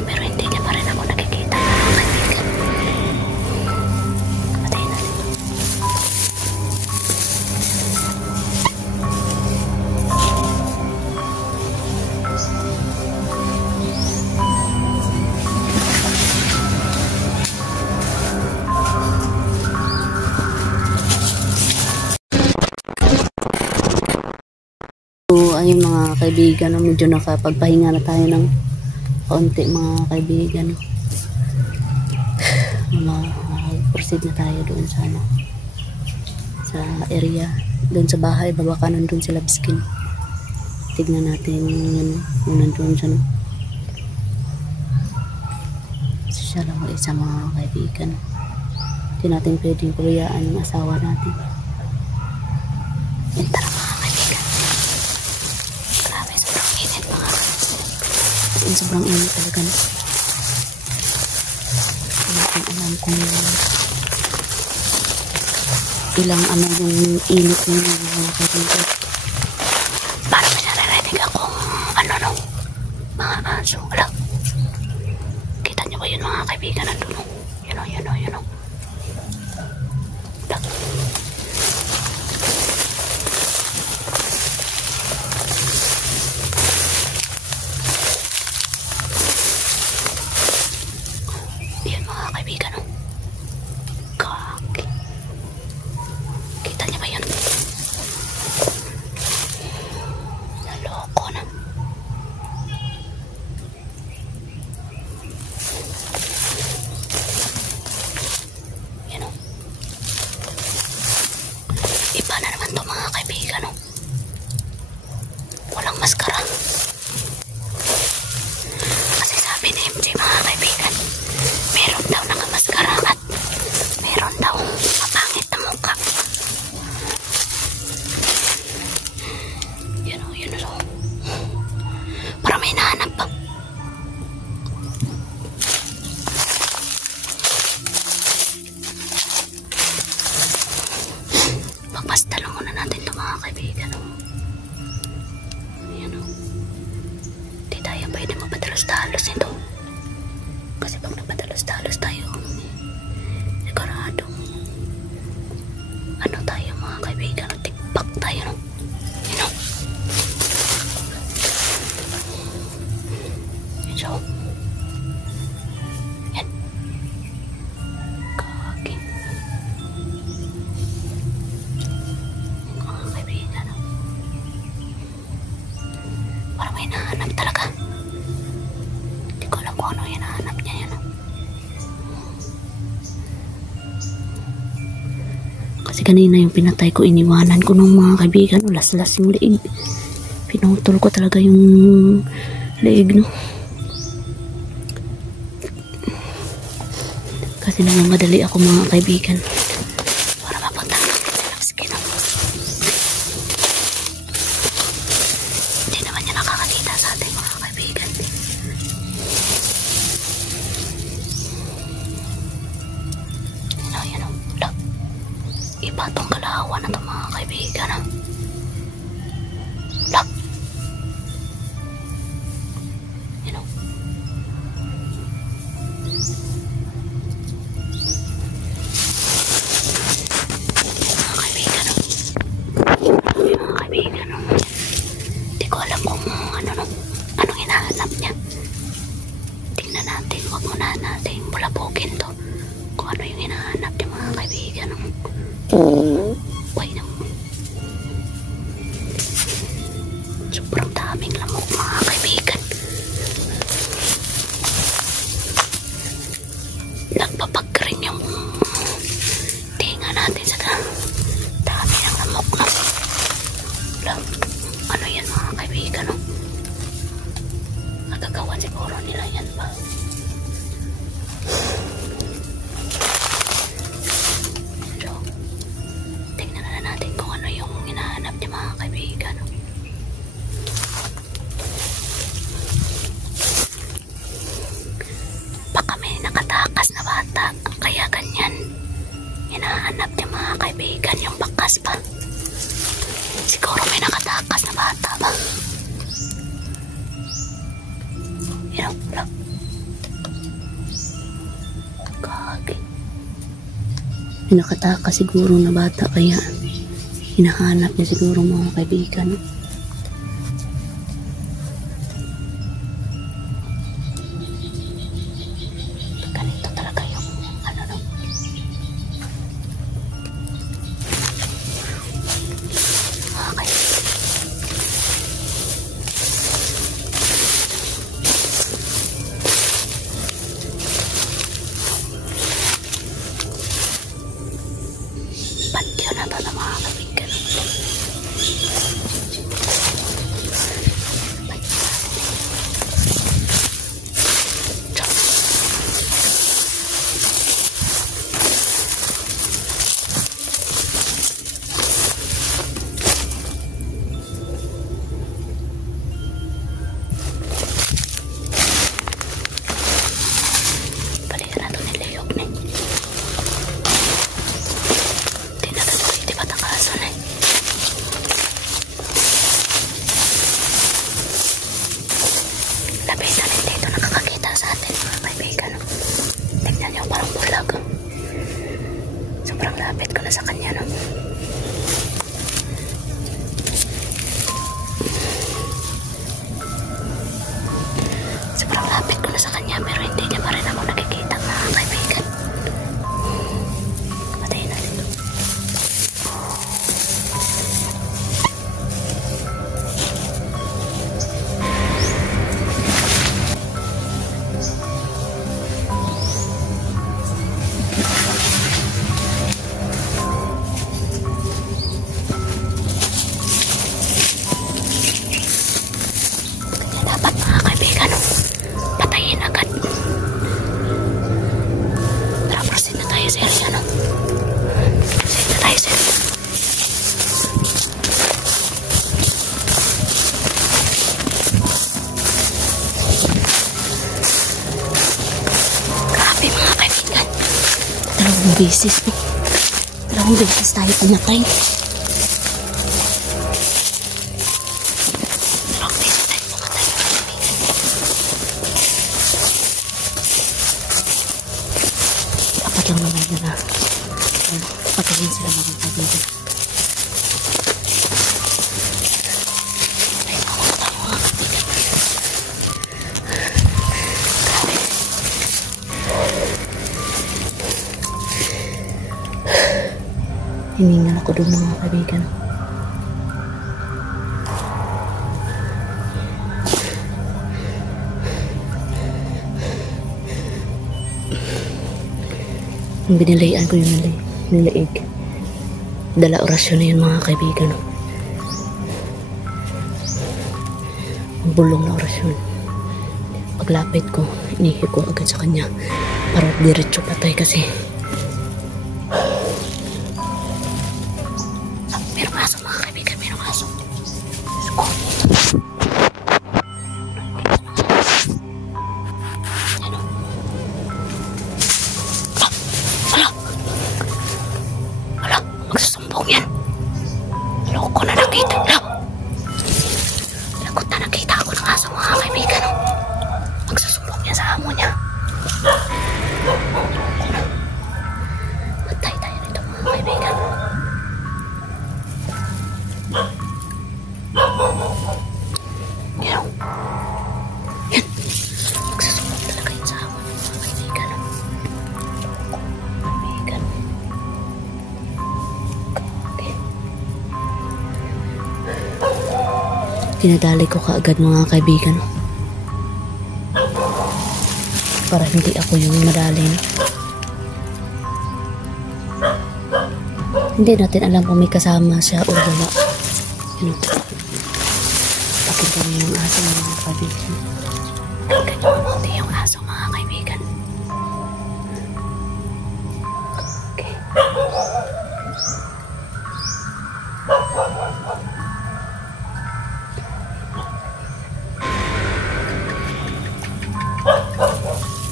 niya, pero hindi niya pa rin ako nakikita, mga kaibigan. Patayin natin ito. So, ayun mga kaibigan, medyo nakapagpahinga na tayo ng kaunti mga kaibigan. Proceed na tayo doon sa sa area, doon sa bahay, baka nandun si Labskin. Tignan natin yun, kung nandun siya. Siya lang isa mga kaibigan. Hindi natin pwedeng kuriyaan yung asawa natin. Yan, tara mga kaibigan. Grabe, sobrang init mga kaibigan. Sobrang init talaga. Hindi natin alam kung ilang yung init niya mga kaibigan. Parang narinig akong mga aso. Alam, kita niyo ba yun mga kaibigan? Nandun o. Yun o. Yan mga kaibigan o. Kaki. Kita niyo ba yun? Naloko na. Yan o. Iba na naman to mga kaibigan o. Walang maskara. Kasi sabi ni MJ mga kaibigan, meron daw nakamaskara at meron daw mapangit na mukha. Yun o. Para may nahanap pa. Pagpastalong muna natin ito mga kaibigan. Ayan o. Hindi tayo pwede mapadalos-dalos ito. Kasi pag napadalos-dalos tayo, sigurado tayo mga kaibigan, tikpak tayo no. Ayan o. Yan siya o. Yan. Kaki. Mga kaibigan o. Parang may nahanap talaga. Hindi ko alam kung ano yung nahanap niya yan o. Kasi kanina yung pinatay ko, iniwanan ko ng mga kaibigan, las-las yung leeg. Pinutol ko talaga yung leeg, no? Kasi namamadali ako mga kaibigan para mapunta natin sa Labskin. Hindi naman niya nakakakita sa atin mga kaibigan. Yan o. Iba tong kalahawan na ito mga kaibigan. Lak. Yan o. Mga kaibigan o. Mga kaibigan o. Hindi ko alam kung anong hinahanap niya. Tingnan natin. Huwag muna natin bulabugin to. Kung ano yung hinahanap niya mga kaibigan o. Uy naman. Sobrang daming lamok mga kaibigan. Nagpapag-green yung tinga natin sa dami ng lamok na. Ano yan mga kaibigan no? Nagagawa siguro nila yan ba? Natin kung ano yung hinahanap niya mga kaibigan. Baka may nakatakas na bata kaya ganyan hinahanap niya mga kaibigan, yung bakas pa. Siguro may nakatakas na bata ba? Yan o. May nakataka siguro na bata kaya hinahanap niya siguro mga kaibigan. Ganito talaga yung ano no. Okay. Bagyo na to na mga kaibigan. Balikan nato ni Leyok ni. Di na to di ba takaso na. Lapitan din dito nakakakita sa atin mga kaibigan. Tignan nyo parang bulag. Sobrang lapit ko na sa kanya no. Sobrang lapit ko na sa kanya pero hindi niya pa rin ako nakikita mga kaibigan. Patayin natin ito. Kaya dapat mga kaibigan patayin agad. Tara, proceed na tayo sa area no. Proceed na tayo sa area. Grabe mga kaibigan. Dalawang beses no. Dalawang beses tayo pumatay. Dalawang beses tayo pumatay mga kaibigan. Dapat lang naman na patayin sila mga kaibigan. Ay, nakakot tayo mga kaibigan. Grabe. Hiningal ako doon mga kaibigan. Binilayan ko yung nilaig. Dala orasyon na yun mga kaibigan. Ang bulong na orasyon. Paglapit ko, inihi ko agad sa kanya para diretso patay kasi. Merong aso mga kaibigan, merong aso. Suko. Magsusumbong yan. Loko na nakita. Lagot na nakita ako ng aso mga kaibigan. Magsusumbong yan sa amo niya. Patay tayo nito mga kaibigan. Yan. Yan. Magsusumbong talaga yan sa amo niya mga kaibigan. Kaibigan. Tinadali ko kaagad mga kaibigan para hindi ako yung madali. Hindi natin alam kung may kasama siya o wala. Pakinggan niyo yung aso mga kaibigan. Pakinggan niyo mabuti yung aso mga kaibigan. Okay.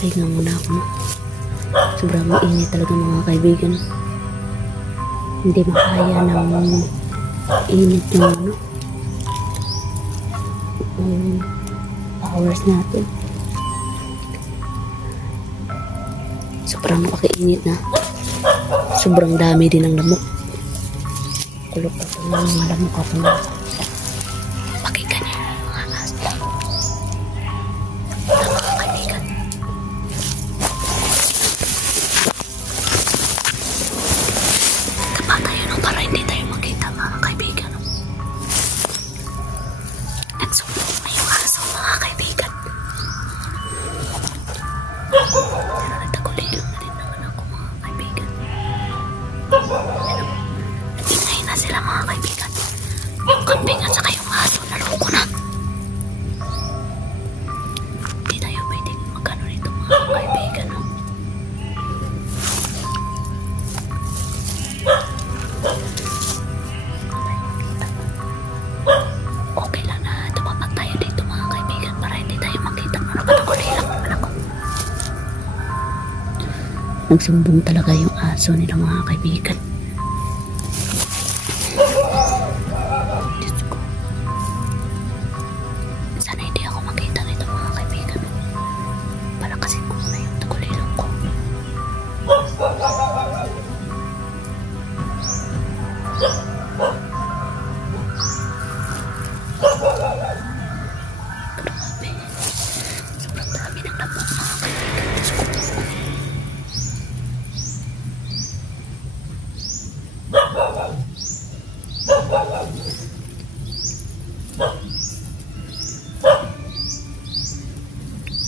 Pahinga muna ako. Sobrang mainit talaga mga kaibigan. Hindi makaya ng init ng hours natin. Sobrang napakainit na. Sobrang dami din ng lamok. Kulok ko po ng mga lamok ako na. Pakinggan niyo yung mga aso. Mga kaibigan. Tapa tayo no, para hindi tayo makita mga kaibigan. At sumbong na yung aso mga kaibigan. Pero nagtagulilong na din naman ako mga kaibigan. Nag-ingay na sila mga kaibigan. Yung kambing at saka yung aso naloko na. Hindi tayo pwedeng magano nito mga kaibigan. No? Okay lang na tumapag tayo dito mga kaibigan para hindi tayo makita. Nakatagulilong naman ako. Nagsumbong talaga yung aso nila mga kaibigan. Diyos ko. Sana hindi ako makita nito mga kaibigan. Palakasin ko muna yung tagulilong ko. Grabe. Sobrang dami ng lamok mga kaibigan. Diyos ko.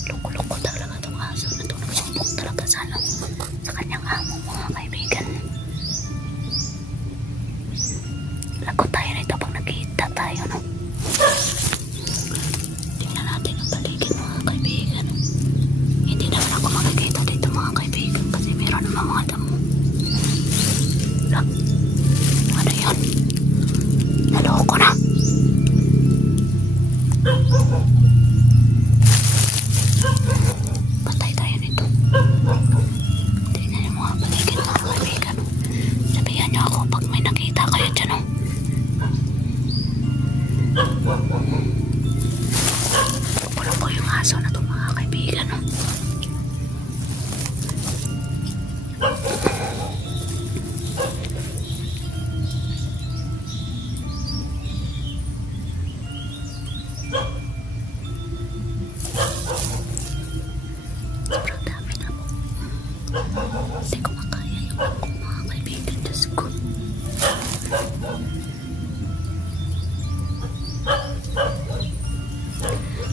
Loko-loko talaga itong aso na ito. Nagsumbong talaga sa kanyang amo mga kaibigan. Lagot tayo nito pag nakita tayo, no? Tingnan natin ang paligid mga kaibigan. Hindi naman ako makikita dito mga kaibigan kasi meron naman mga damo. Look, ano yun? Naloko na. Patay tayo nito. Tingnan yung mga paligid mga kaibigan. Sabihan niyo ako pag may nakita kayo dyan, no? Pupulo po yung aso na ito mga kaibigan, no? Sobrang dami na po. Hindi ko makaya yung ako mga kaibigan. Diyos ko.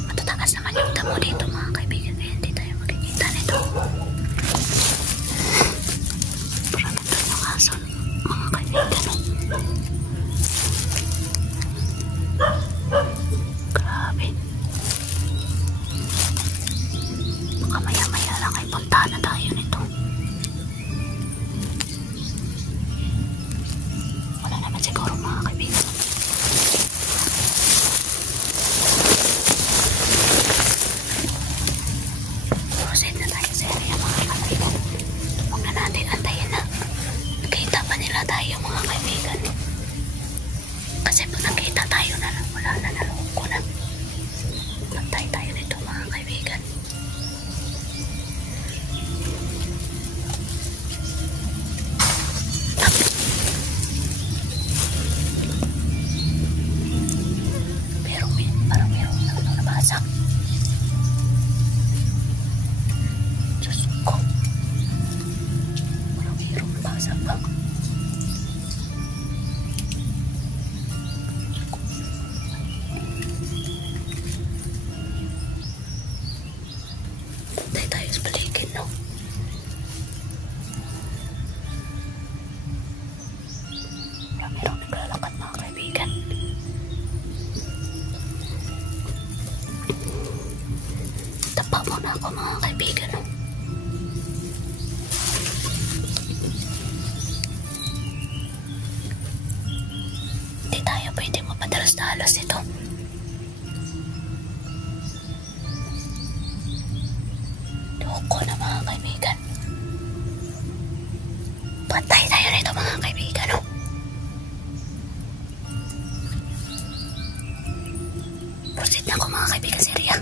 Matataas naman yung damo dito mga kaibigan. Kaya hindi tayo makikita nito. Parang nandun yung aso mga kaibigan. Grabe. Baka maya-maya lang ay punta na tayo nito. Wala naman siguro mga kaibigan. Proceed na tayo sa area mga kaibigan. Huwag na natin antayin na nakita pa nila tayo mga kaibigan. Kasi pag nakita tayo na wala na, naloko na. Antay tayo nito mga kaibigan. Pero parang mayroong nabasa. Diyos ko. Parang mayroong nabasa pa. Tayo tayo sa paligid, no? Mayroong naglalakad mga kaibigan. Tapa muna ako mga kaibigan, no? Hindi tayo pwede mapadalas-dalas ito. Loko na mga kaibigan. Patay tayo nito mga kaibigan, no? Proceed na ako mga kaibigan, Syria.